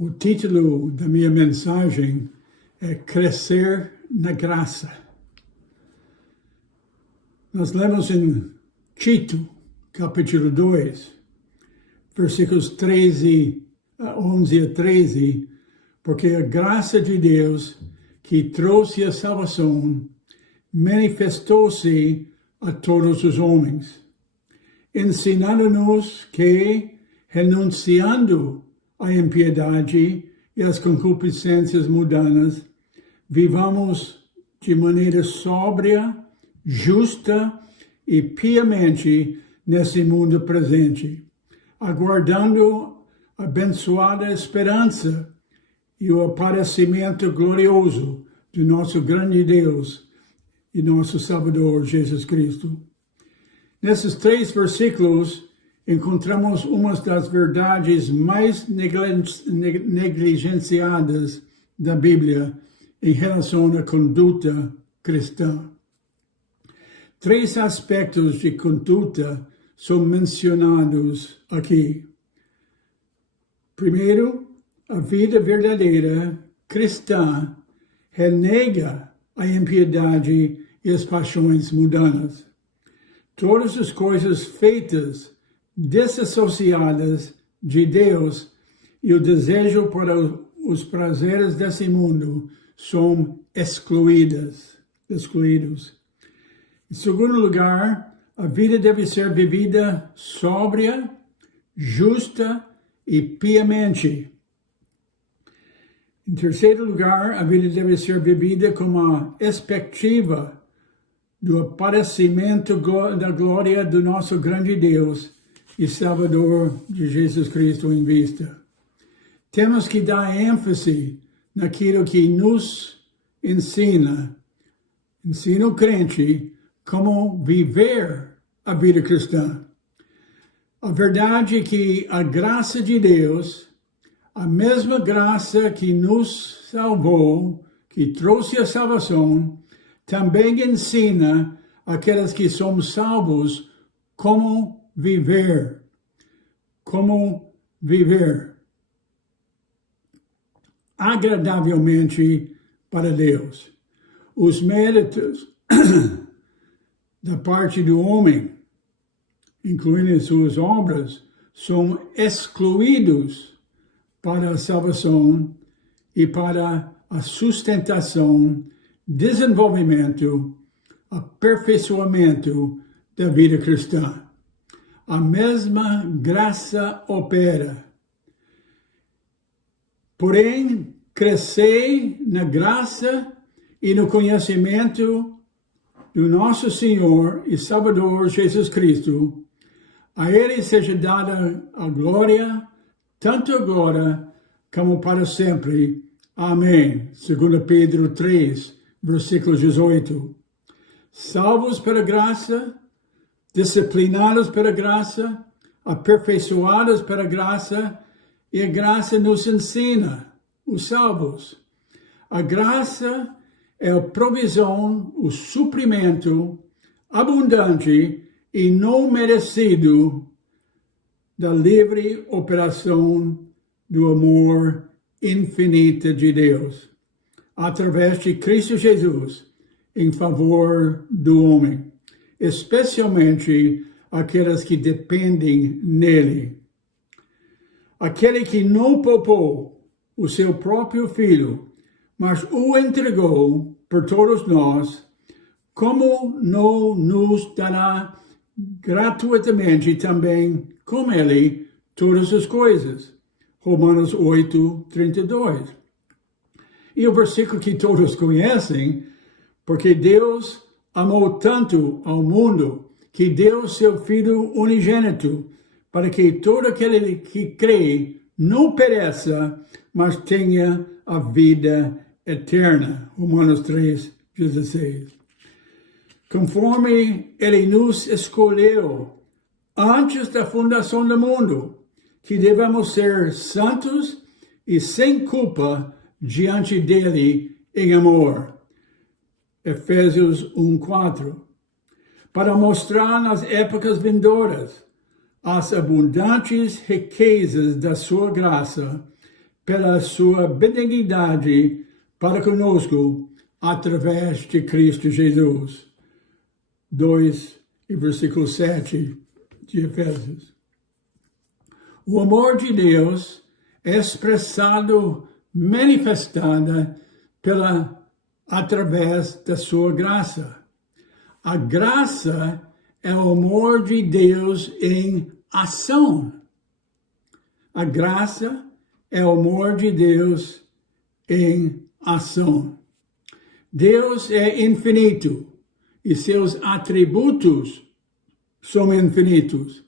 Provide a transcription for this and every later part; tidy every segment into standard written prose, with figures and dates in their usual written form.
O título da minha mensagem é Crescer na Graça. Nós lemos em Tito, capítulo 2, versículos 11 a 13, porque a graça de Deus que trouxe a salvação manifestou-se a todos os homens, ensinando-nos que, renunciando a impiedade e as concupiscências mundanas, vivamos de maneira sóbria, justa e piamente nesse mundo presente, aguardando a abençoada esperança e o aparecimento glorioso de nosso grande Deus e nosso Salvador Jesus Cristo. Nesses 3 versículos, encontramos uma das verdades mais negligenciadas da Bíblia em relação à conduta cristã. 3 aspectos de conduta são mencionados aqui. Primeiro, a vida verdadeira cristã renega a impiedade e as paixões mundanas. Todas as coisas feitas desassociadas de Deus e o desejo para os prazeres desse mundo são excluídos. Em segundo lugar, a vida deve ser vivida sóbria, justa e piamente. Em terceiro lugar, a vida deve ser vivida com a expectativa do aparecimento da glória do nosso grande Deus e Salvador de Jesus Cristo em vista. Temos que dar ênfase naquilo que nos ensina o crente como viver a vida cristã. A verdade é que a graça de Deus, a mesma graça que nos salvou, que trouxe a salvação, também ensina aqueles que somos salvos como viver agradavelmente para Deus. Os méritos da parte do homem, incluindo suas obras, são excluídos para a salvação e para a sustentação, desenvolvimento, aperfeiçoamento da vida cristã. A mesma graça opera. Porém, crescei na graça e no conhecimento do nosso Senhor e Salvador Jesus Cristo. A Ele seja dada a glória, tanto agora como para sempre. Amém. 2 Pedro 3, versículo 18. Salvos pela graça, disciplinados pela graça, aperfeiçoados pela graça, e a graça nos ensina, os salvos. A graça é a provisão, o suprimento abundante e não merecido da livre operação do amor infinito de Deus, através de Cristo Jesus, em favor do homem, especialmente aqueles que dependem nele. Aquele que não poupou o seu próprio filho, mas o entregou por todos nós, como não nos dará gratuitamente também com ele todas as coisas? Romanos 8, 32. E o versículo que todos conhecem, porque Deus amou tanto ao mundo que deu seu Filho unigênito, para que todo aquele que crê não pereça, mas tenha a vida eterna. Romanos 3, 16. Conforme Ele nos escolheu antes da fundação do mundo, que devemos ser santos e sem culpa diante dele em amor. Efésios 1:4. Para mostrar nas épocas vindouras as abundantes riquezas da sua graça, pela sua benignidade para conosco, através de Cristo Jesus. 2 e versículo 7 de Efésios. O amor de Deus é expressado, manifestada através da sua graça. A graça é o amor de Deus em ação. A graça é o amor de Deus em ação. Deus é infinito e seus atributos são infinitos.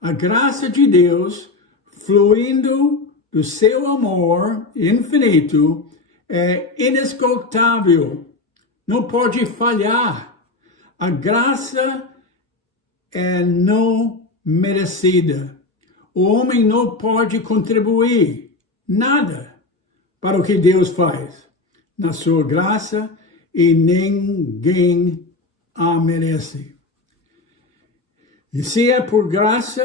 A graça de Deus, fluindo do seu amor infinito, é inesgotável, não pode falhar. A graça é não merecida. O homem não pode contribuir nada para o que Deus faz na sua graça e ninguém a merece. E se é por graça,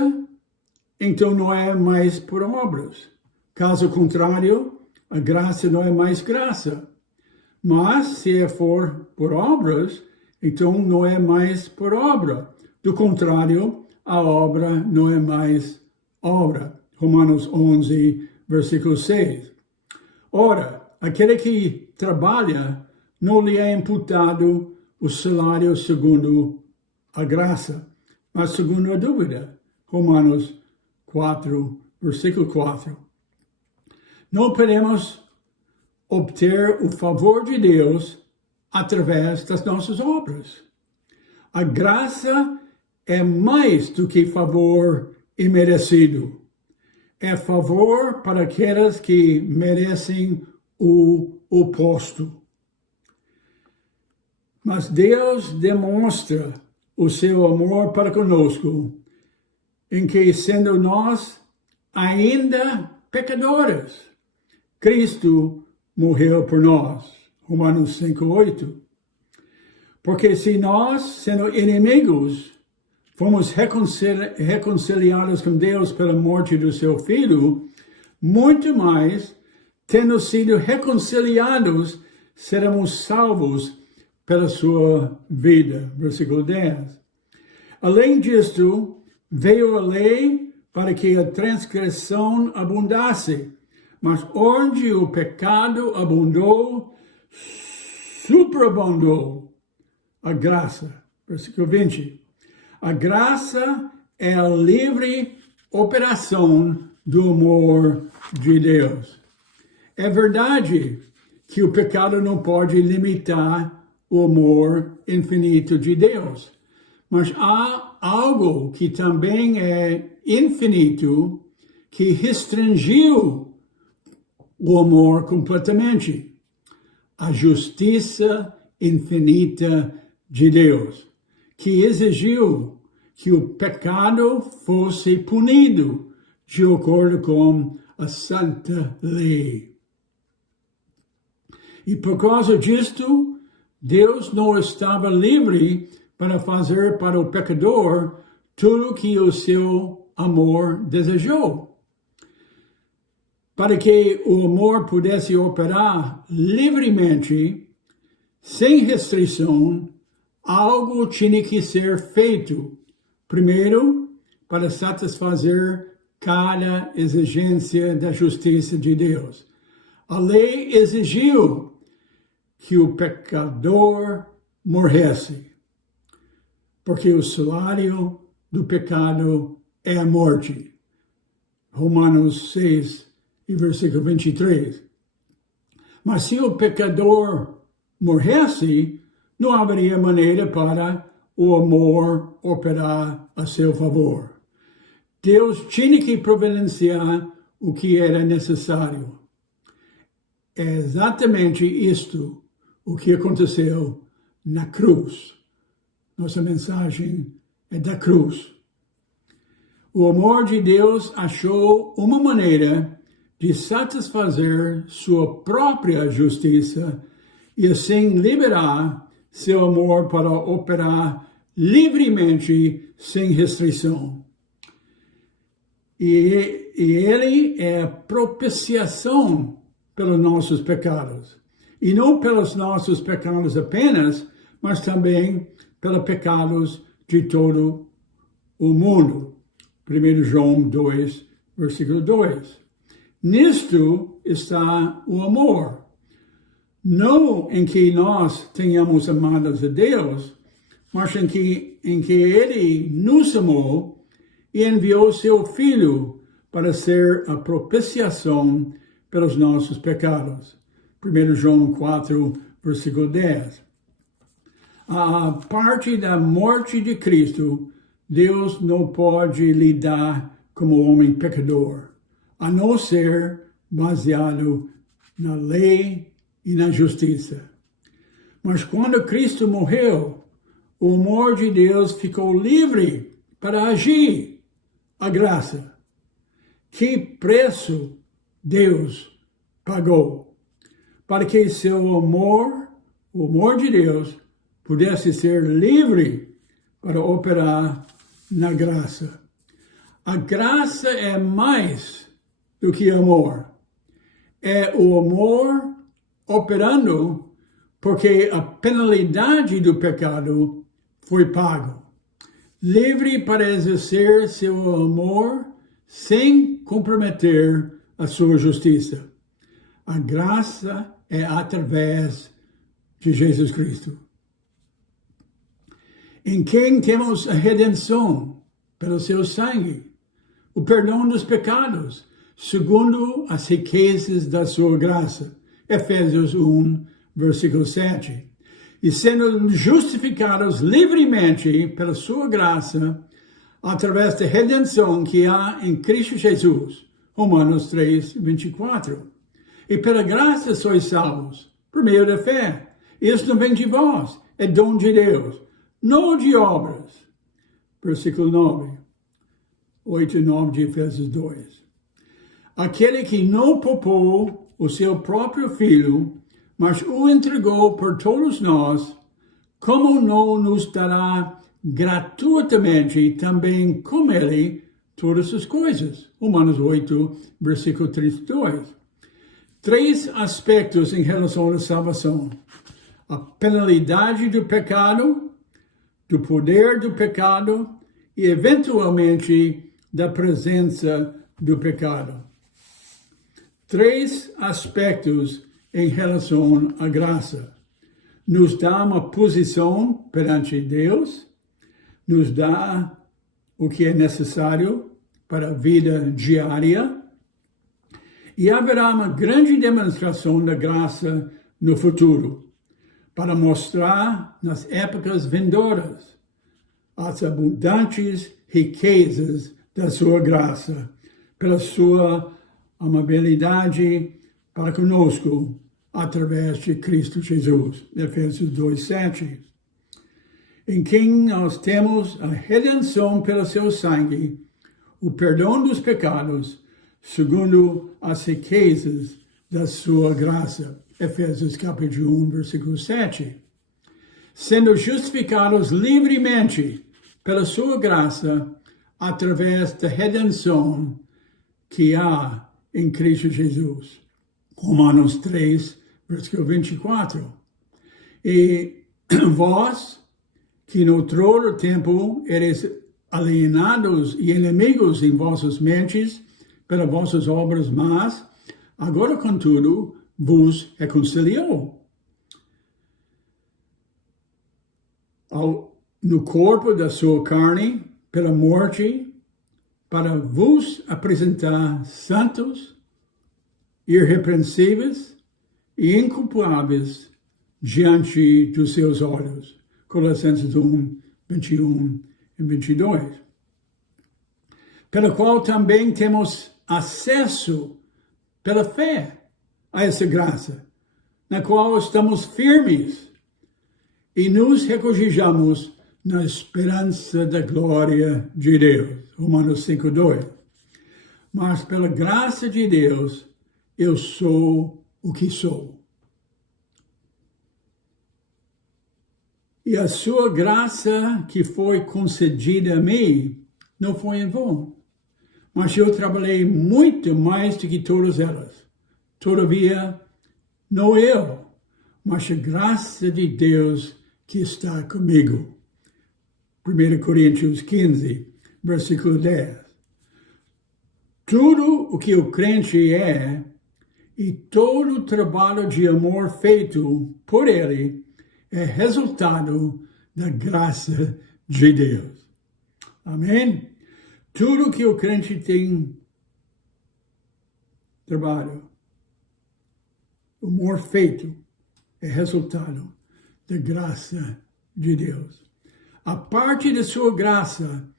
então não é mais por obras. Caso contrário, a graça não é mais graça. Mas se for por obras, então não é mais por obra. Do contrário, a obra não é mais obra. Romanos 11, versículo 6. Ora, aquele que trabalha, não lhe é imputado o salário segundo a graça, mas segundo a dúvida. Romanos 4, versículo 4. Não podemos obter o favor de Deus através das nossas obras. A graça é mais do que favor imerecido. É favor para aqueles que merecem o oposto. Mas Deus demonstra o seu amor para conosco, em que, sendo nós ainda pecadores, Cristo morreu por nós. Romanos 5:8. Porque se nós, sendo inimigos, fomos reconciliados com Deus pela morte do seu Filho, muito mais, tendo sido reconciliados, seremos salvos pela sua vida. Versículo 10. Além disto, veio a lei para que a transgressão abundasse, mas onde o pecado abundou, superabundou a graça. Versículo 20. A graça é a livre operação do amor de Deus. É verdade que o pecado não pode limitar o amor infinito de Deus, mas há algo que também é infinito que restringiu o amor completamente: a justiça infinita de Deus, que exigiu que o pecado fosse punido de acordo com a santa lei. E por causa disto, Deus não estava livre para fazer para o pecador tudo o que o seu amor desejou. Para que o amor pudesse operar livremente, sem restrição, algo tinha que ser feito. Primeiro, para satisfazer cada exigência da justiça de Deus. A lei exigiu que o pecador morresse, porque o salário do pecado é a morte. Romanos 6, e versículo 23. Mas se o pecador morresse, não haveria maneira para o amor operar a seu favor. Deus tinha que providenciar o que era necessário. É exatamente isto o que aconteceu na cruz. Nossa mensagem é da cruz. O amor de Deus achou uma maneira de satisfazer sua própria justiça e assim liberar seu amor para operar livremente, sem restrição. E ele é a propiciação pelos nossos pecados. E não pelos nossos pecados apenas, mas também pelos pecados de todo o mundo. 1 João 2, versículo 2. Nisto está o amor. Não em que nós tenhamos amado a Deus, mas em que Ele nos amou e enviou seu Filho para ser a propiciação pelos nossos pecados. 1 João 4, versículo 10. A parte da morte de Cristo, Deus não pode lidar como homem pecador, a não ser baseado na lei e na justiça. Mas quando Cristo morreu, o amor de Deus ficou livre para agir a graça. Que preço Deus pagou para que seu amor, o amor de Deus, pudesse ser livre para operar na graça. A graça é mais do que amor. É o amor operando porque a penalidade do pecado foi pago. Livre para exercer seu amor sem comprometer a sua justiça. A graça é através de Jesus Cristo, em quem temos a redenção pelo seu sangue, o perdão dos pecados, segundo as riquezas da sua graça. Efésios 1, versículo 7. E sendo justificados livremente pela sua graça, através da redenção que há em Cristo Jesus. Romanos 3, 24. E pela graça sois salvos, por meio da fé. Isso não vem de vós, é dom de Deus, não de obras. Versículo 9, 8 e 9 de Efésios 2. Aquele que não poupou o seu próprio Filho, mas o entregou por todos nós, como não nos dará gratuitamente também com ele todas as coisas? Romanos 8, versículo 32. 3 aspectos em relação à salvação: a penalidade do pecado, do poder do pecado e, eventualmente, da presença do pecado. 3 aspectos em relação à graça. Nos dá uma posição perante Deus, nos dá o que é necessário para a vida diária, e haverá uma grande demonstração da graça no futuro, para mostrar nas épocas vindouras as abundantes riquezas da sua graça, pela sua amabilidade para conosco, através de Cristo Jesus. Efésios 2, 7. Em quem nós temos a redenção pelo seu sangue, o perdão dos pecados, segundo as riquezas da sua graça. Efésios capítulo 1, versículo 7. Sendo justificados livremente pela sua graça, através da redenção que há em Cristo Jesus. Romanos 3, versículo 24. E vós, que no outro tempo eres alienados e inimigos em vossas mentes pelas vossas obras más, agora, contudo, vos reconciliou no corpo da sua carne pela morte, para vos apresentar santos, irrepreensíveis e inculpáveis diante dos seus olhos. Colossenses 1, 21 e 22. Pela qual também temos acesso pela fé a essa graça, na qual estamos firmes e nos regozijamos na esperança da glória de Deus. Romanos 5, 2. Mas pela graça de Deus, eu sou o que sou. E a sua graça que foi concedida a mim não foi em vão. mas eu trabalhei muito mais do que todas elas. Todavia, não eu, mas a graça de Deus que está comigo. 1 Coríntios 15, versículo 10. Tudo o que o crente é e todo o trabalho de amor feito por ele é resultado da graça de Deus. Amém? Tudo que o crente tem trabalho, amor feito, é resultado da graça de Deus. A parte da sua graça,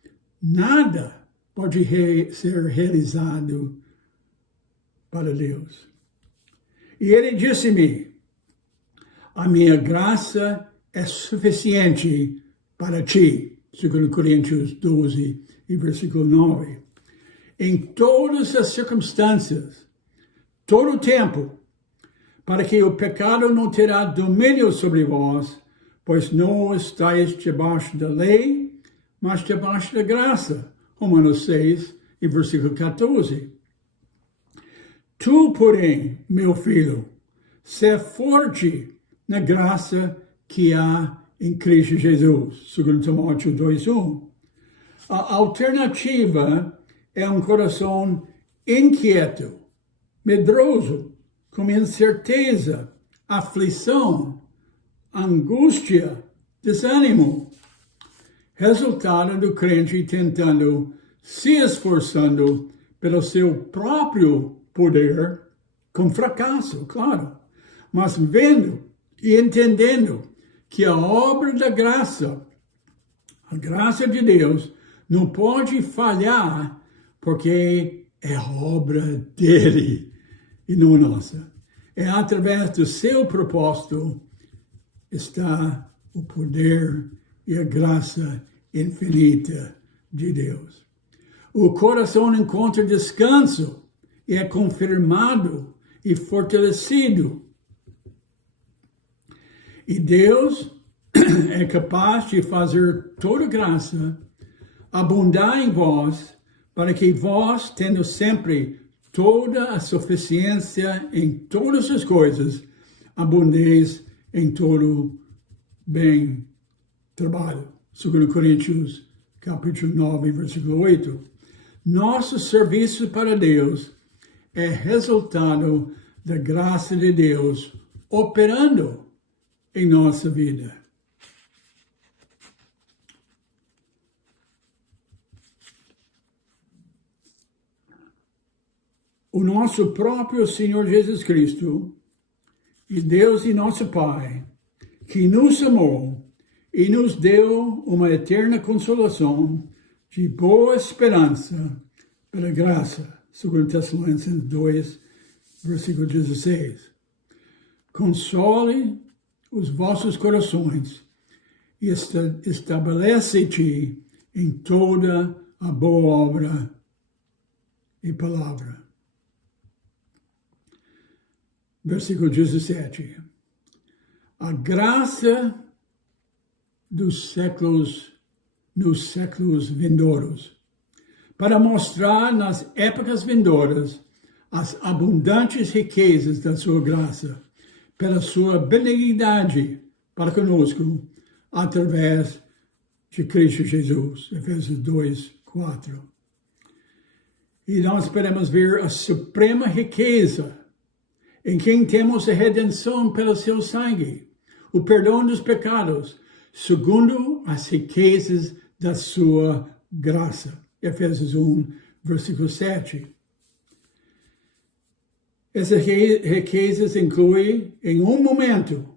nada pode ser realizado para Deus. E ele disse-me, a minha graça é suficiente para ti. 2 Coríntios 12 e versículo 9. Em todas as circunstâncias, todo o tempo, para que o pecado não terá domínio sobre vós, pois não estáis debaixo da lei, mas debaixo da graça. Romanos 6 e versículo 14. Tu, porém, meu filho, sê forte na graça que há em Cristo Jesus. 2 Timóteo 2:1. A alternativa é um coração inquieto, medroso, com incerteza, aflição, angústia, desânimo. Resultado do crente tentando, se esforçando pelo seu próprio poder, com fracasso, claro, mas vendo e entendendo que a obra da graça, a graça de Deus, não pode falhar, porque é a obra dele e não nossa. É através do seu propósito está o poder e a graça infinita de Deus. O coração encontra descanso e é confirmado e fortalecido. E Deus é capaz de fazer toda graça abundar em vós, para que vós, tendo sempre toda a suficiência em todas as coisas, abundeis em todo bem trabalho. 2 Coríntios, capítulo 9, versículo 8. Nosso serviço para Deus é resultado da graça de Deus operando em nossa vida. O nosso próprio Senhor Jesus Cristo e Deus e nosso Pai, que nos amou e nos deu uma eterna consolação de boa esperança pela graça, 2 Tessalonicenses 2, versículo 16. Console os vossos corações e estabelece-te em toda a boa obra e palavra. Versículo 17. A graça nos séculos vindouros, para mostrar nas épocas vindouras as abundantes riquezas da sua graça, pela sua benignidade para conosco, através de Cristo Jesus. Efésios 2, 4. E nós podemos ver a suprema riqueza em quem temos a redenção pelo seu sangue, o perdão dos pecados, segundo as riquezas da sua graça. Efésios 1, versículo 7. Essas riquezas incluem, em um momento,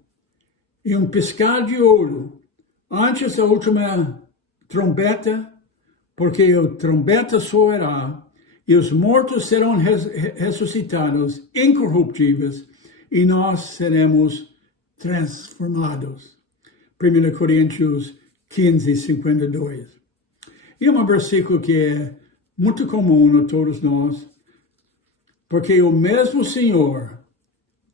em um piscar de olho, antes da última trombeta, porque a trombeta soará, e os mortos serão ressuscitados, incorruptíveis, e nós seremos transformados. 1 Coríntios 15, 52. E é um versículo que é muito comum a todos nós, porque o mesmo Senhor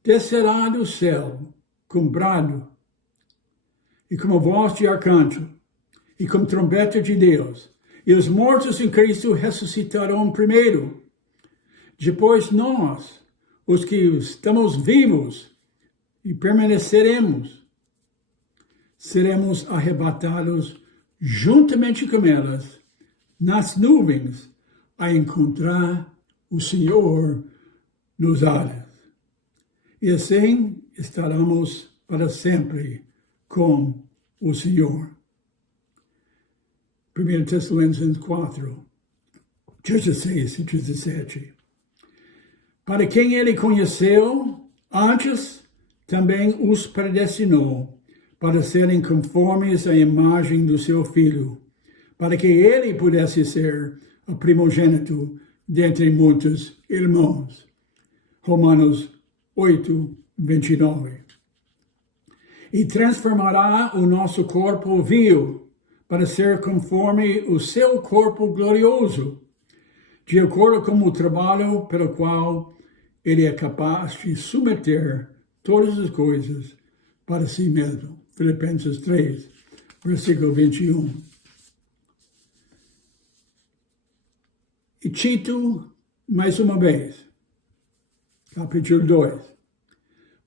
descerá do céu com brado, e com a voz de arcanjo, e com trombeta de Deus, E os mortos em Cristo ressuscitarão primeiro. Depois nós, os que estamos vivos e permaneceremos, seremos arrebatados juntamente com elas nas nuvens a encontrar o Senhor nos ares. E assim estaremos para sempre com o Senhor. 1 Tessalonicenses 4, 16 e 17. Para quem ele conheceu, antes também os predestinou para serem conformes à imagem do seu Filho, para que ele pudesse ser o primogênito dentre muitos irmãos. Romanos 8, 29. E transformará o nosso corpo vil para ser conforme o seu corpo glorioso, de acordo com o trabalho pelo qual ele é capaz de submeter todas as coisas para si mesmo. Filipenses 3, versículo 21. E cito mais uma vez, capítulo 2.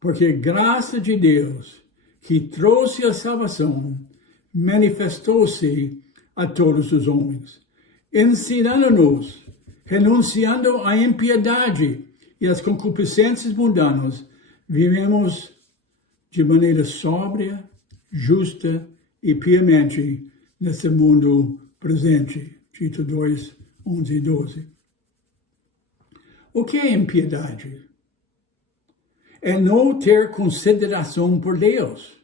Porque graça de Deus, que trouxe a salvação, manifestou-se a todos os homens, ensinando-nos, renunciando à impiedade e às concupiscências mundanas, vivemos de maneira sóbria, justa e piamente nesse mundo presente. Tito 2, 11 e 12. O que é impiedade? É não ter consideração por Deus.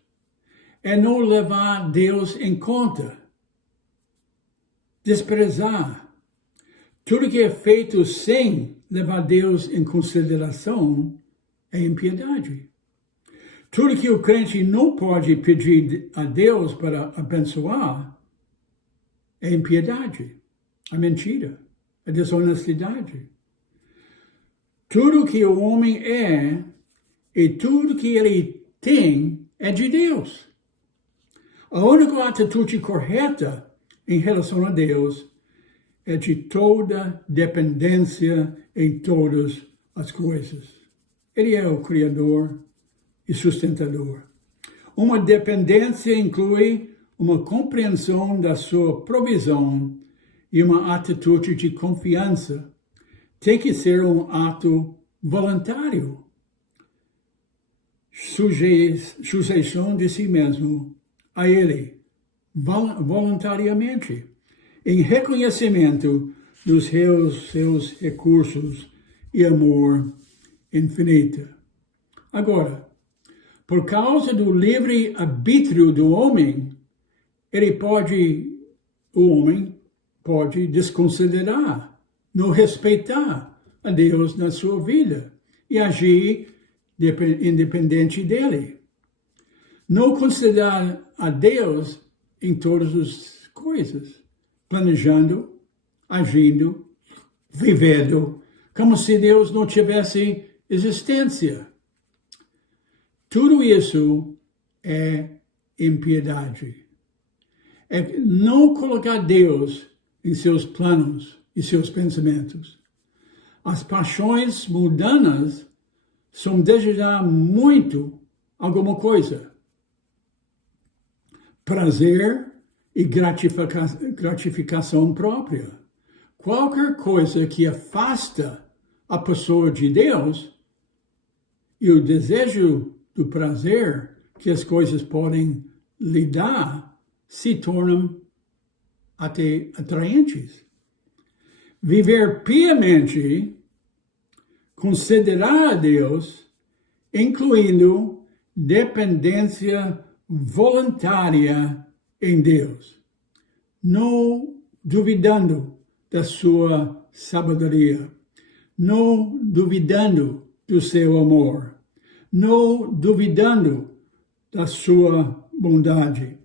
É não levar Deus em conta. Desprezar. Tudo que é feito sem levar Deus em consideração é impiedade. Tudo que o crente não pode pedir a Deus para abençoar é impiedade, a mentira, a desonestidade. Tudo que o homem é e tudo que ele tem é de Deus. A única atitude correta em relação a Deus é de toda dependência em todas as coisas. Ele é o Criador e sustentador. Uma dependência inclui uma compreensão da sua provisão e uma atitude de confiança. Tem que ser um ato voluntário. Sujeição de si mesmo a Ele, voluntariamente, em reconhecimento dos seus recursos e amor infinito. Agora, por causa do livre arbítrio do homem, o homem pode desconsiderar, não respeitar a Deus na sua vida e agir independente dele. Não considerar a Deus em todas as coisas, planejando, agindo, vivendo, como se Deus não tivesse existência. Tudo isso é impiedade. É não colocar Deus em seus planos e seus pensamentos. As paixões mundanas são desejar muito alguma coisa. Prazer e gratificação própria. Qualquer coisa que afasta a pessoa de Deus e o desejo do prazer que as coisas podem lhe dar se tornam até atraentes. Viver piamente, considerar a Deus, incluindo dependência voluntária em Deus, não duvidando da sua sabedoria, não duvidando do seu amor, não duvidando da sua bondade,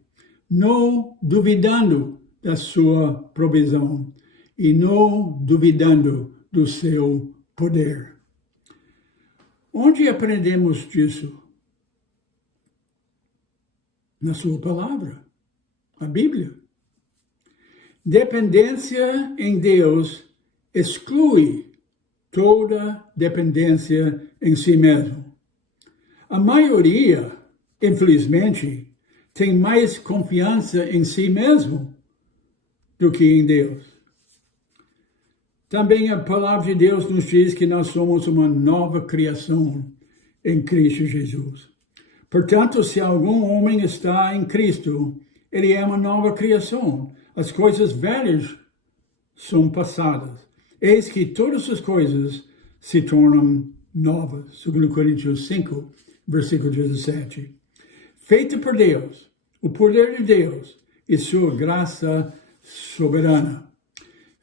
não duvidando da sua provisão e não duvidando do seu poder. Onde aprendemos disso? Na sua palavra, a Bíblia. Dependência em Deus exclui toda dependência em si mesmo. A maioria, infelizmente, tem mais confiança em si mesmo do que em Deus. Também a palavra de Deus nos diz que nós somos uma nova criação em Cristo Jesus. Portanto, se algum homem está em Cristo, ele é uma nova criação. As coisas velhas são passadas. Eis que todas as coisas se tornam novas. 2 Coríntios 5, versículo 17. Feita por Deus, o poder de Deus e sua graça soberana.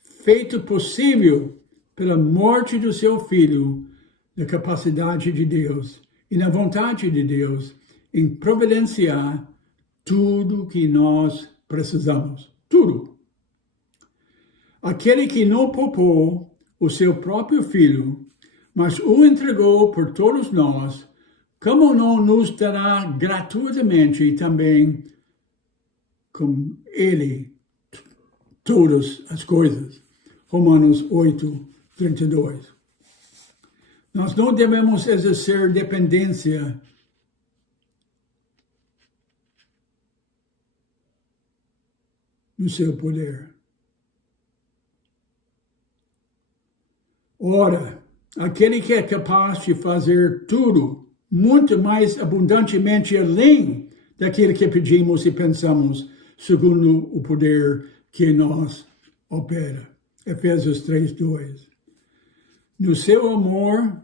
Feito possível pela morte do seu Filho, na capacidade de Deus e na vontade de Deus em providenciar tudo que nós precisamos. Tudo. Aquele que não poupou o seu próprio Filho, mas o entregou por todos nós, como não nos dará gratuitamente também com Ele todas as coisas. Romanos 8, 32. Nós não devemos exercer dependência no seu poder. Ora, aquele que é capaz de fazer tudo, muito mais abundantemente além daquilo que pedimos e pensamos, segundo o poder que nos opera. Efésios 3, 2. No seu amor,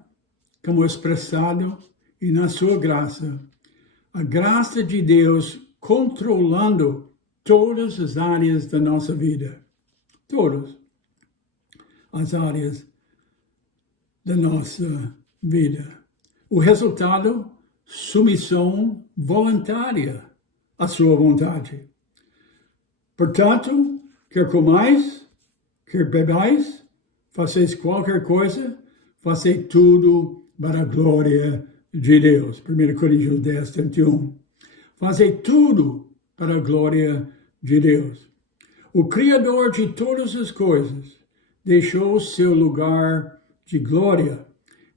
como expressado, e na sua graça, a graça de Deus controlando todas as áreas da nossa vida. Todas as áreas da nossa vida. O resultado, submissão voluntária à sua vontade. Portanto, quer comais, quer bebais, faceis qualquer coisa, faceis tudo para a glória de Deus. 1 Coríntios 10, 31. Fazeis tudo para a glória de Deus. O Criador de todas as coisas deixou seu lugar de glória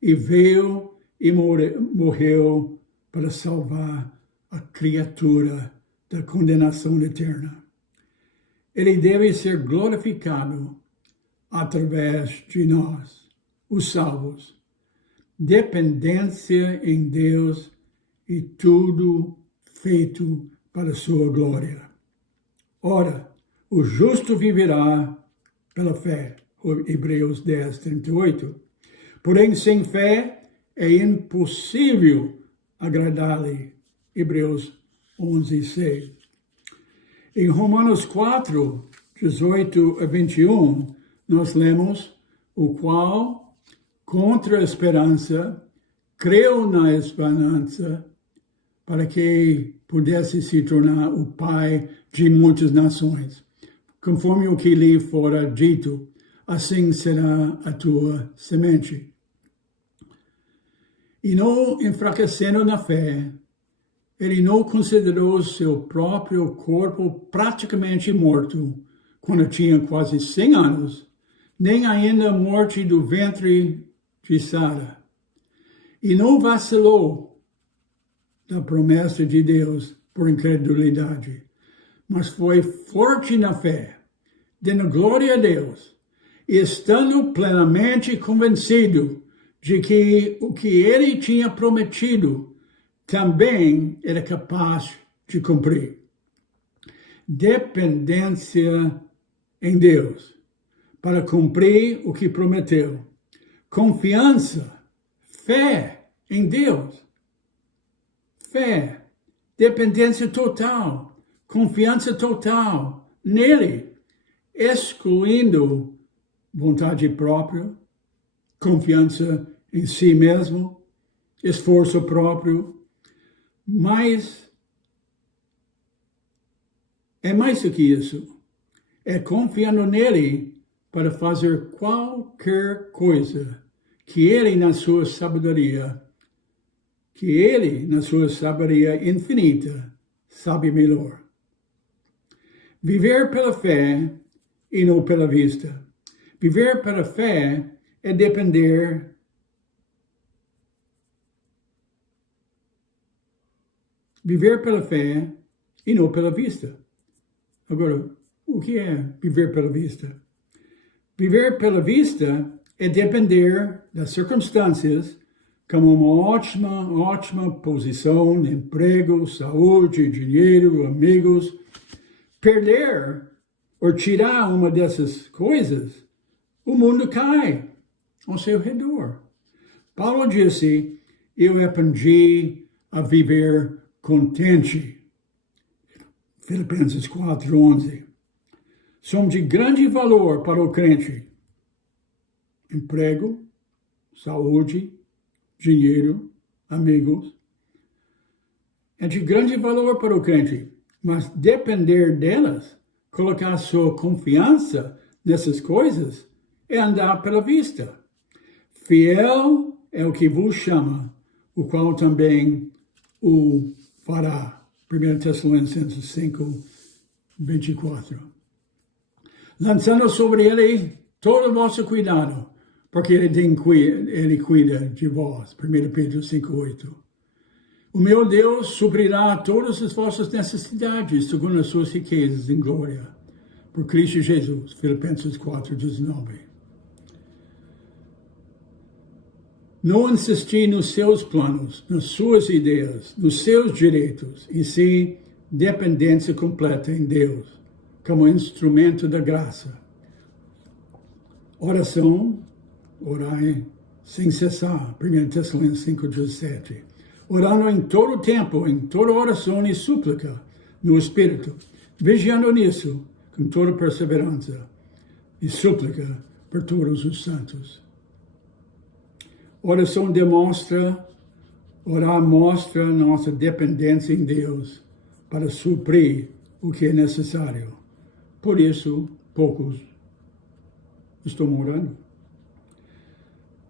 e veio e morreu para salvar a criatura da condenação eterna. Ele deve ser glorificado através de nós, os salvos. Dependência em Deus e tudo feito para sua glória. Ora, o justo viverá pela fé. Hebreus 10, 38. Porém, sem fé é impossível agradar-lhe. Hebreus 11, 6. Em Romanos 4, 18 a 21, nós lemos: o qual, contra a esperança, creu na esperança, para que pudesse se tornar o pai de muitas nações. Conforme o que lhe fora dito, assim será a tua semente. E não enfraquecendo na fé, ele não considerou seu próprio corpo praticamente morto, quando tinha quase 100 anos, nem ainda a morte do ventre de Sara. E não vacilou da promessa de Deus por incredulidade, mas foi forte na fé, dando glória a Deus, e estando plenamente convencido de que o que ele tinha prometido também era capaz de cumprir. Dependência em Deus para cumprir o que prometeu. Confiança, fé em Deus. Fé, dependência total, confiança total nele, excluindo vontade própria, confiança em si mesmo, esforço próprio, mas é mais do que isso. É confiando nele para fazer qualquer coisa que ele, na sua sabedoria infinita, sabe melhor. Viver pela fé e não pela vista. Viver pela fé é depender Viver pela fé e não pela vista. Agora, o que é viver pela vista? Viver pela vista é depender das circunstâncias como uma ótima posição, emprego, saúde, dinheiro, amigos. Perder ou tirar uma dessas coisas, o mundo cai ao seu redor. Paulo disse, eu aprendi a viver contente. Filipenses 4:11. São de grande valor para o crente. Emprego, saúde, dinheiro, amigos. É de grande valor para o crente. Mas depender delas, colocar sua confiança nessas coisas, é andar pela vista. Fiel é o que vos chama, o qual também o fará. 1 Tessalonicenses 5:24. Lançando sobre ele todo o vosso cuidado, porque ele cuida de vós. 1 Pedro 5:8. O meu Deus suprirá todas as vossas necessidades, segundo as suas riquezas em glória, por Cristo Jesus. Filipenses 4:19. Não insistir nos seus planos, nas suas ideias, nos seus direitos, e sim dependência completa em Deus, como instrumento da graça. Oração, orai sem cessar. 1 Tessalonicenses 5:17. Orando em todo tempo, em toda oração e súplica, no Espírito, vigiando nisso, com toda perseverança e súplica por todos os santos. Oração orar mostra nossa dependência em Deus para suprir o que é necessário. Por isso, poucos estão orando.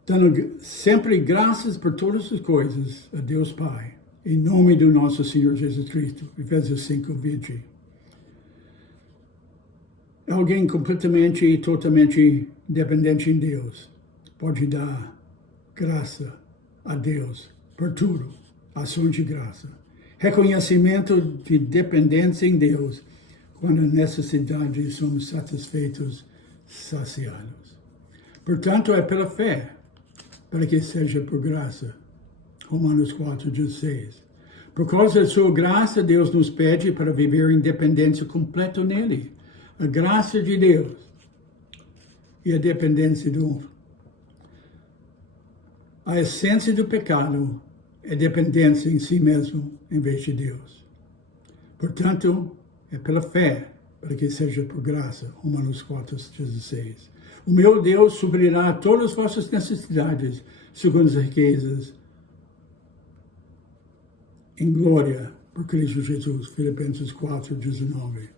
Dando sempre graças por todas as coisas a Deus Pai, em nome do nosso Senhor Jesus Cristo. Efésios 5:20. Alguém completamente e totalmente dependente em Deus pode dar graça a Deus por tudo, ação de graça. Reconhecimento de dependência em Deus quando as necessidades são satisfeitas, saciadas. Portanto, é pela fé, para que seja por graça. Romanos 4:16. Por causa da sua graça, Deus nos pede para viver em dependência completa nele. A graça de Deus e a dependência do homem. A essência do pecado é dependência em si mesmo, em vez de Deus. Portanto, é pela fé, para que seja por graça. Romanos 4:16. O meu Deus suprirá todas as vossas necessidades, segundo as riquezas, em glória, por Cristo Jesus. Filipenses 4:19.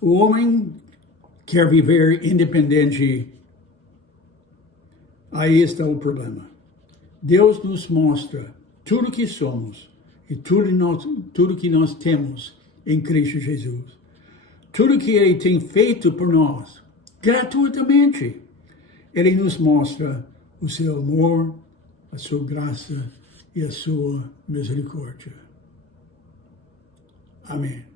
O homem quer viver independente. Aí está o problema. Deus nos mostra tudo que somos e tudo que nós temos em Cristo Jesus. Tudo que Ele tem feito por nós, gratuitamente. Ele nos mostra o seu amor, a sua graça e a sua misericórdia. Amém.